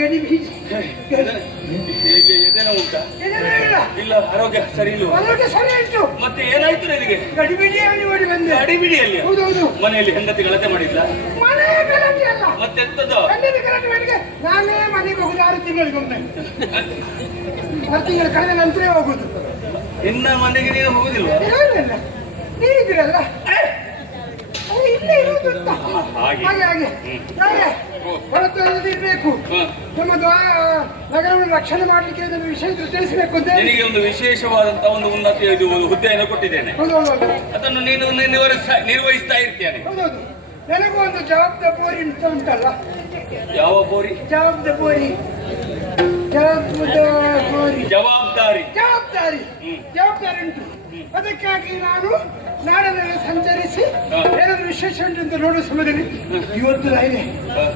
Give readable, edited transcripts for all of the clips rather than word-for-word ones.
ಗಡಿ ಬೀಜ. ಹೇಗೆ ಎದೆನ ಉಂಟಾ? ಇಲ್ಲ, ಆರೋಗ್ಯ ಸರಿ ಇಲ್ಲ. ಆರೋಗ್ಯ ಸರಿ ಉಂಟು. ಮತ್ತೆ ಏನಾಯ್ತು ನನಗೆ? ಗಡಿಬಿಡಿ ಮಾಡಿ ಬಂದೆ. ಗಡಿಬಿಡಿಯಲ್ಲಿ? ಹೌದೌದು. ಮನೆಯಲ್ಲಿ ಹೆಂಡತಿ ಗಲಾಟೆ ಮಾಡಿದ್ಲ? ಮನೆ ಗಲಾಟೆ ಅಲ್ಲ, ಮತ್ತೆಂತದ್ದು? ಹೆಂಡತಿ ಗಲಾಟೆ ಮಾಡಿಗೆ ನಾನೇ ಮನೆಗೆ ಹೋಗುದು 6 ತಿಂಗಳಿಗೊಮ್ಮೆ. 6 ತಿಂಗಳು ಕಳೆದ ನಂತರ ಹೋಗುದು. ಇನ್ನ ಮನೆಗೆ ನೀನು ಹೋಗುದಿಲ್ವಾ? ಇಲ್ಲ, ನೀವಿದ್ದೀರಲ್ಲ ಇಲ್ಲೇ ಇರುವುದು ಅಂತ. ಹಾಗೆ ಹಾಗೆ ಹೊರತರಬೇಕು. ನಮ್ಮ ನಗರವನ್ನು ರಕ್ಷಣೆ ಮಾಡಲಿಕ್ಕೆ ಇದನ್ನು ವಿಷಯ ತಿಳಿಸಬೇಕು ಅಂತ ನಿನಗೆ ಒಂದು ವಿಶೇಷವಾದಂತಹ ಒಂದು ಉನ್ನತ ಹುದ್ದೆಯನ್ನು ಕೊಟ್ಟಿದ್ದೇನೆ. ಅದನ್ನು ನೀನು ನಿರ್ವಹಿಸ್ತಾ ಇರ್ತೇನೆ. ಹೌದೌದು. ನನಗೂ ಒಂದು ಜವಾಬ್ದಾರಿ ಅಂತ ಉಂಟಲ್ಲ. ಯಾವ ಬೋರಿ? ಜವಾಬ್ದಾರಿ ಉಂಟು. ಅದಕ್ಕಾಗಿ ನಾನು ನಾಡನಲ್ಲಿ ಸಂಚರಿಸಿ ಏನಾದರೂ ವಿಶೇಷ ಉಂಟು ಅಂತ ನೋಡುವ ಸಮಯದಲ್ಲಿ ಇವತ್ತು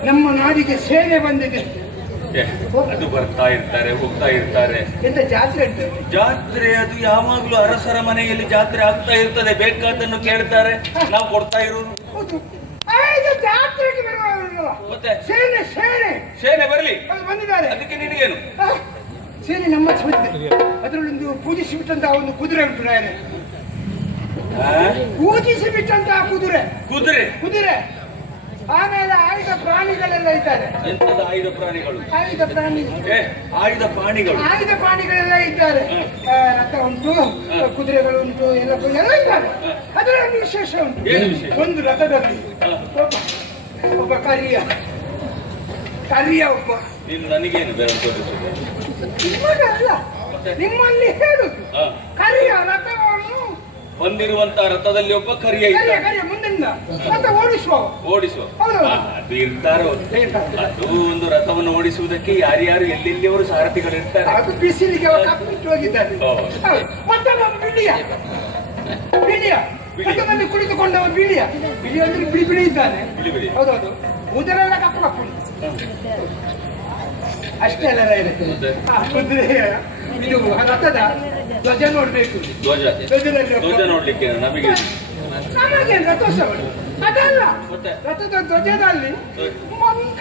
ನಮ್ಮ ನಾಡಿಗೆ ಸೇನೆ ಬಂದಿದೆ. ಅದು ಬರ್ತಾ ಇರ್ತಾರೆ, ಹೋಗ್ತಾ ಇರ್ತಾರೆ. ಎಂತ ಜಾತ್ರೆ ಉಂಟು? ಜಾತ್ರೆ ಅದು ಯಾವಾಗ್ಲೂ ಅರಸರ ಮನೆಯಲ್ಲಿ ಜಾತ್ರೆ ಆಗ್ತಾ ಇರ್ತದೆ. ಬೇಕಾದನ್ನು ಕೇಳ್ತಾರೆ, ನಾವು ಕೊಡ್ತಾ ಇರೋದು. ಜಾತ್ರೆಗೆ ಬರುವವರಲ್ಲ, ಮತ್ತೆ ಸೇನೆ ಸೇನೆ ಸೇನೆ ಬರಲಿ ಬಂದಿದ್ದಾರೆ. ಅದಕ್ಕೆ ನಿನಗೇನು? ಸೇನೆ ನಮ್ಮ ಅದರಲ್ಲೊಂದು ಪೂಜಿಸಿ ಬಿಟ್ಟಂತ ಒಂದು ಕುದುರೆ ಉಂಟು. ನಾಯನೆ ಪೂಜಿಸಿ ಬಿಟ್ಟಂತ ಕುದುರೆ ಕುದುರೆ ಕುದುರೆ ಆಮೇಲೆ ಆಯುಧ ಪ್ರಾಣಿಗಳೆಲ್ಲ ಇದ್ದಾರೆ. ಎಂತದ ಆಯುಧ ಪ್ರಾಣಿಗಳು? ಆಯುಧ ಪ್ರಾಣಿಗಳೆಲ್ಲ ಇದ್ದಾರೆ. ರಥ ಉಂಟು, ಕುದುರೆಗಳು ಉಂಟು, ಎಲ್ಲ ಇದ್ದಾರೆ. ಅದರ ಒಂದು ವಿಶೇಷ ಉಂಟು. ಒಂದು ರಥದಲ್ಲಿ ಒಬ್ಬ ಕರಿಯ ಒಬ್ಬ. ನನಗೇನು ನಿಮ್ಮಲ್ಲ, ನಿಮ್ಮಲ್ಲಿ ಹೇಳುದು ಕರಿಯ ರಥವನ್ನು ಬಂದಿರುವಂತಹ ರಥದಲ್ಲಿ ಒಬ್ಬ ಕರಿಯ ಮುಂದಿನ ರಥ ಓಡಿಸುವ ಅದು ಇರ್ತಾರೋ. ಅದು ಒಂದು ರಥವನ್ನು ಓಡಿಸುವುದಕ್ಕೆ ಯಾರ್ಯಾರು ಎಲ್ಲೆಲ್ಲಿಯವರು ಸಾರಥಿಗಳು ಇರ್ತಾರೆ. ಅದು ಬಿಸಿಲಿಗೆ ಕಪ್ಪಿಟ್ಟು ಹೋಗಿದ್ದಾರೆ. ಬಿಳಿಯ ಪಕ್ಕದಲ್ಲಿ ಕುಳಿತುಕೊಂಡವ ಬಿಳಿಯ ಅಂದ್ರೆ ಬಿಳಿ ಇದ್ದಾನೆ. ಹೌದೌದು. ಉದರೆಲ್ಲ ಕಪ್ಪು ಕಪ್ಪು ಅಷ್ಟೇ ಅಲ್ಲ. ಇದು ರಥದ ಧ್ವಜ ನೋಡ್ಬೇಕು. ಧ್ವಜ ನೋಡ್ಲಿಕ್ಕೆ ನಮಗೆ ರಥೋತ್ಸವ ಅದಲ್ಲ. ರಥದ ಧ್ವಜದಲ್ಲಿ ಮಂಗ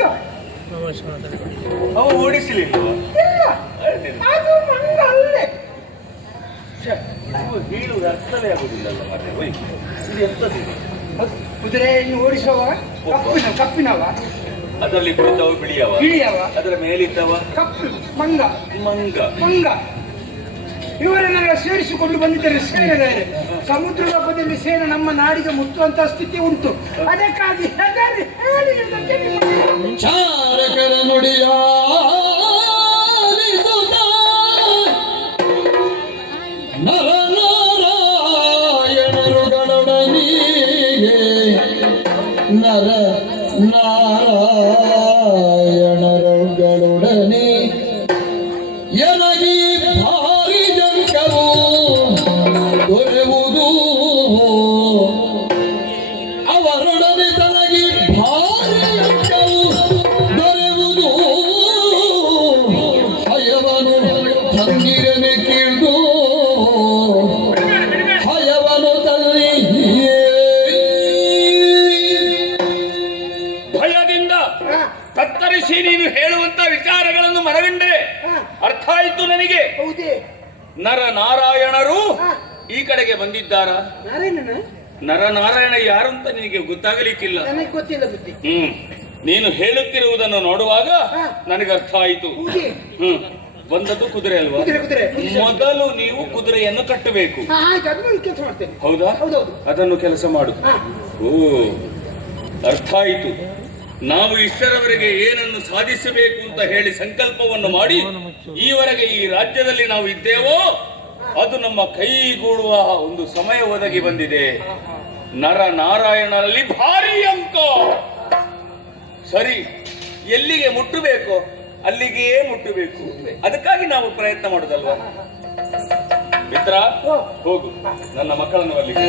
ಅವ ಓಡಿಸಲಿಲ್ಲ. ಇಲ್ಲ, ಅದು ಮಂಗ ಅಲ್ಲೇ. ಹೀಳು ಅರ್ಥವೇ ಆಗುದಿಲ್ಲಲ್ಲ ಮಾರ್ರೆ. ಇದು ಎಂತದಿದೆ? ಕುದುರೆಯನ್ನು ಓಡಿಸುವ ಕಪ್ಪಿನವ, ಅದರಲ್ಲಿ ಕುಳಿತವ ಬಿಳಿಯವ, ಅದರ ಮೇಲಿದ್ದವ ಕಪ್ಪು ಮಂಗ. ಇವರನ್ನೆಲ್ಲ ಸೇರಿಸಿಕೊಂಡು ಬಂದಿದ್ದಾರೆ ಸೇನೆ. ಸಮುದ್ರದ ಬದಿಯಲ್ಲಿ ಸೇನೆ ನಮ್ಮ ನಾಡಿಗೆ ಮುಟ್ಟುವಂತಹ ಸ್ಥಿತಿ ಉಂಟು. ಅದಕ್ಕಾಗಿ ಚಾರಕರ ನುಡಿಯ ನರನಾರಾಯಣರುಗಳೊಡನಿಗೆ ನರನಾರಾಯಣರುಗಳೊಡನೆ ಎನಗಿ ಭಾರಿ ಜಂಕವು ದೊರೆಯುವುದು. ಅವರೊಡನೆ ತನಗಿ ಭಾರಿ ಜಂಕವು ದೊರೆಯುವುದು. ಹಯವನು ತಂಗಿರನೆ ಕೀಳ್ದು ಹಯವನು ತಲ್ಲಿ ಭಯದಿಂದ ಕತ್ತರಿಸಿ ನೀನು ಹೇಳುವಂತ ವಿಚಾರಗಳನ್ನು ಮನಗಂಡೆ ಅರ್ಥ ಆಯ್ತು ನನಗೆ. ನರನಾರಾಯಣರು ಈ ಕಡೆಗೆ ಬಂದಿದ್ದಾರ? ನರನಾರಾಯಣ ಯಾರು ಅಂತ ನಿನಗೆ ಗೊತ್ತಾಗಲಿಕ್ಕಿಲ್ಲ. ನೀನು ಹೇಳುತ್ತಿರುವುದನ್ನು ನೋಡುವಾಗ ನನಗೆ ಅರ್ಥ ಆಯಿತು. ಬಂದದ್ದು ಕುದುರೆ ಅಲ್ವಾ? ಮೊದಲು ನೀವು ಕುದುರೆಯನ್ನು ಕಟ್ಟಬೇಕು. ಹೌದಾ? ಅದನ್ನು ಕೆಲಸ ಮಾಡು. ಓ, ಅರ್ಥ ಆಯಿತು. ನಾವು ಇಷ್ಟರವರೆಗೆ ಏನನ್ನು ಸಾಧಿಸಬೇಕು ಅಂತ ಹೇಳಿ ಸಂಕಲ್ಪವನ್ನು ಮಾಡಿ ಈವರೆಗೆ ಈ ರಾಜ್ಯದಲ್ಲಿ ನಾವು ಇದ್ದೇವೋ ಅದು ನಮ್ಮ ಕೈಗೂಡುವ ಒಂದು ಸಮಯ ಒದಗಿ ಬಂದಿದೆ. ನರನಾರಾಯಣನಲ್ಲಿ ಭಾರಿ ಅಂಕ. ಸರಿ, ಎಲ್ಲಿಗೆ ಮುಟ್ಟಬೇಕು ಅಲ್ಲಿಗೆ ಮುಟ್ಟಬೇಕು. ಅದಕ್ಕಾಗಿ ನಾವು ಪ್ರಯತ್ನ ಮಾಡುದಲ್ವಾ? ಮಿತ್ರ, ಹೋಗು, ನನ್ನ ಮಕ್ಕಳನ್ನು ಅಲ್ಲಿಗೆ.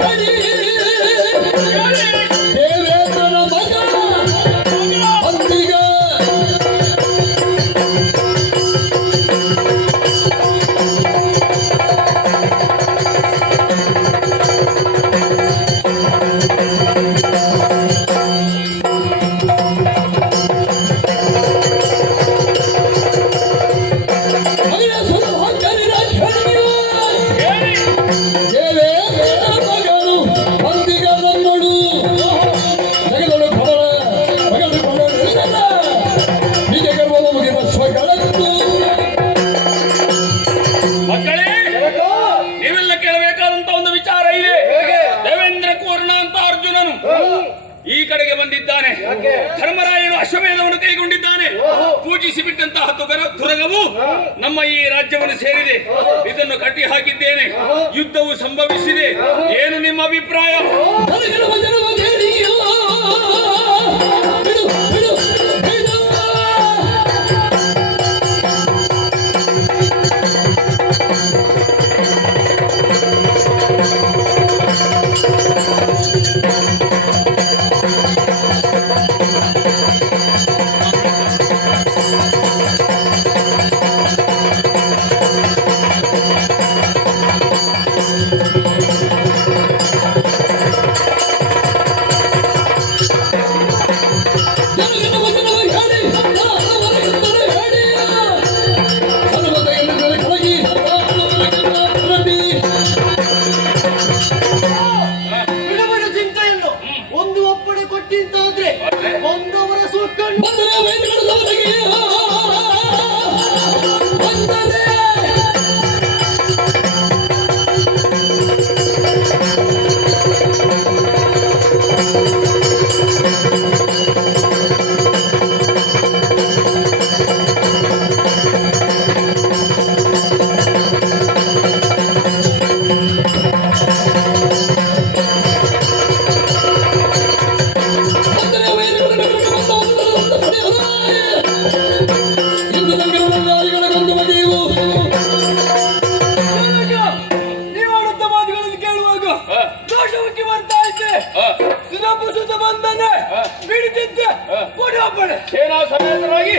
ಕೇಳಿ ದೇವೇಂದ್ರನ ಮಗ ಅಂತಿಗ ಮಕ್ಕಳೇ, ನೀವೆಲ್ಲ ಕೇಳಬೇಕಾದಂತ ಒಂದು ವಿಚಾರ ಇದೆ. ದೇವೇಂದ್ರ ಕೂರ್ಣ ಅಂತ ಅರ್ಜುನನು ಈ ಕಡೆಗೆ ಬಂದಿದ್ದಾನೆ. ಧರ್ಮರಾಯನು ಅಶ್ವಮೇಧವನ್ನು ಕೈಗೊಂಡಿದ್ದಾನೆ. ಪೂಜಿಸಿ ಬಿಟ್ಟಂತಹ ತುರಗವು ನಮ್ಮ ಈ ರಾಜ್ಯವನ್ನು ಸೇರಿದೆ. ಇದನ್ನು ಕಟ್ಟಿ ಹಾಕಿದ್ದೇನೆ. ಯುದ್ಧವು ಸಂಭವಿಸಿದೆ. ಏನು ನಿಮ್ಮ ಅಭಿಪ್ರಾಯ? ಒಂದು ಒಪ್ಪಣೆ ಕೊಟ್ಟಿಂತಾದ್ರೆ ಒಂದವರ ಸುತ್ತನ್ನು ನೀವಾಡುತ್ತ ಮಾತುಗಳನ್ನು ಕೇಳುವಾಗ ದೋಷಕ್ಕೆ ಬರ್ತಾ ಇದ್ದೆ. ಸುತ ಬಂದನೆ ಬಿಡುತ್ತಿದ್ದೆ. ಕೊಡಿ ಒಪ್ಪಣೆ. ಸೇನಾ ಸಮೇತರಾಗಿ